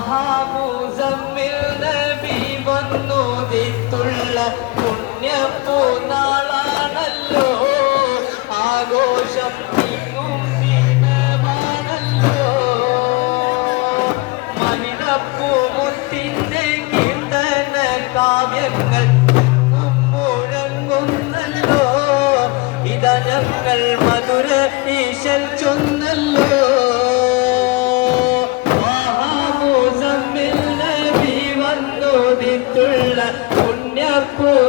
മുസമ്മിൽ നബി വന്നുദിത്തുള്ള പുണ്യപ്പൂനാളാണല്ലോ ആഘോഷം തിങ്ങും ദിനമാണല്ലോ മഹിളപ്പൂമുത്തിന്റെ കീർത്തന കാവ്യങ്ങൾ മുഴങ്ങുന്നല്ലോ ഇതാ ഞങ്ങൾ മധുര ഈശൽ ചൊന്നല്ലോ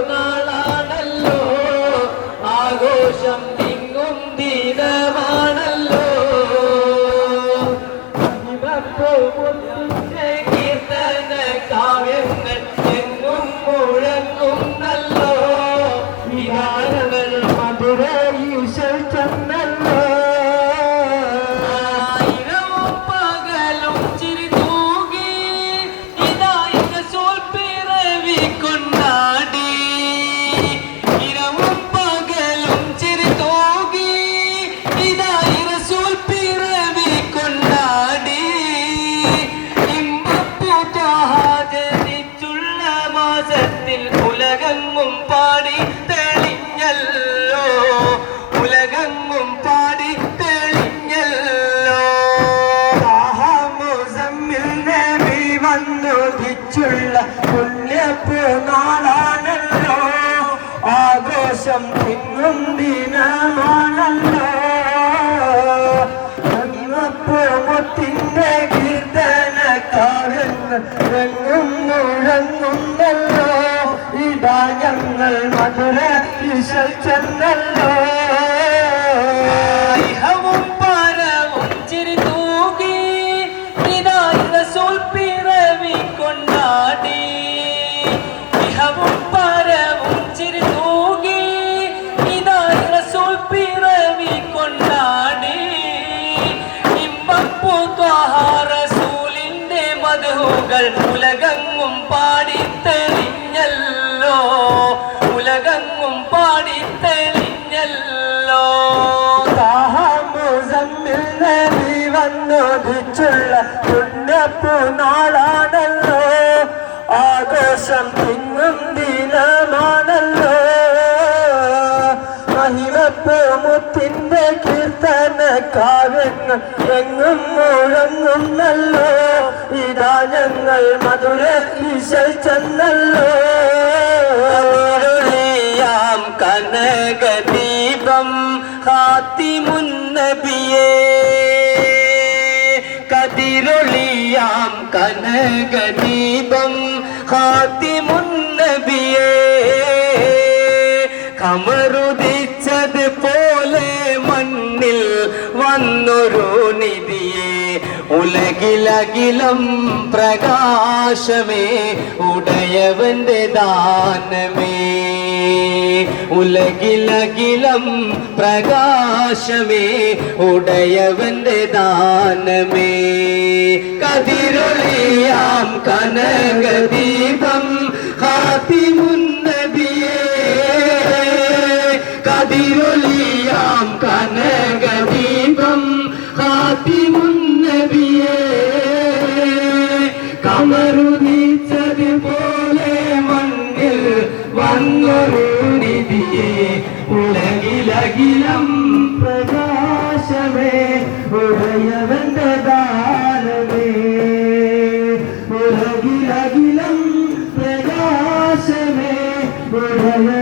പുണ്യപ്പൂനാളാണല്ലോ ആഘോഷം തിങ്ങും ദിനമാണല്ലോ കീർത്തന കാവ്യങ്ങൾ എങ്ങും മുഴങ്ങുന്നല്ലോ ഇതാരവൾ മധുര ഈശൽ ചൊന്നല്ലോ ഉലകങ്ങും പാടി തെളിഞ്ഞല്ലോ ഉലകങ്ങും പാടി തെളിഞ്ഞല്ലോ മുസമ്മിൽ നബി വന്നുദിച്ചുള്ള പുണ്യപ്പൂനാളാണല്ലോ ആഘോഷം തിങ്ങും ദിനമാണല്ലോ മുത്തിന്റെ കീർത്തന കാവ്യങ്ങൾ എങ്ങും മുഴങ്ങുന്നല്ലോ ഇതാ ഞങ്ങൾ മധുര ഈശൽ ചെന്നല്ലോ ഇഹവും പരവും ചിരി തൂകി ഇതാ റസൂൽ പിറവി കൊണ്ടാടി ഇഹവും പരവും ചിരി തൂകി ഇതാ റസൂൽ പിറവി കൊണ്ടാടി ഇമ്പപ്പൂ ത്വഹ റസൂലിന്റെ മദ്ഹുകൾ ഉലകങ്ങും പാടി തെളിഞ്ഞല്ലോ ഉലകങ്ങും പാടി തെളിഞ്ഞല്ലോ മുസമ്മിൽ നബി വന്നുദിച്ചുള്ള പുണ്യപ്പൂനാളാണല്ലോ ആഘോഷം തിങ്ങും ദിനമാണല്ലോ മഹിമപ്പൂമുത്തിന്റെ കീർത്തന കാവ്യങ്ങൾ എങ്ങും മുഴങ്ങുന്നല്ലോ ഇതാ ഞങ്ങൾ മധുര ഈശൽ ചെന്നല്ലോ കനകദീപം ഖാതിമുന്നബിയേ കതിരൊളിയാം കനകദീപം ഖാതിമുന്നബിയേ കമറുദിച്ചത് പോലെ മണ്ണിൽ വന്നൊരു നിധിയെ ഉലകിലകിലം പ്രകാശമേ ഉടയവന്റെ ദാനമേ ഉലകിലകിലം പ്രകാശമേ ഉടയവന്റെ ദാനമേ കതിരൊളിയാം കനകദീപം ഖാതിമുന്നബിയേ കതിരൊളിയാം കനകദീപം ഖാതിമുന്നബിയേ കമറുദിച്ചത് പോലെ മണ്ണിൽ വന്നൊരു നിധിയെ ഉലകിലകിലം പ്രകാശമേ ഉടയവന്റെ ദാനമേ ഉലകിലകിലം പ്രകാശമേ ഉടയ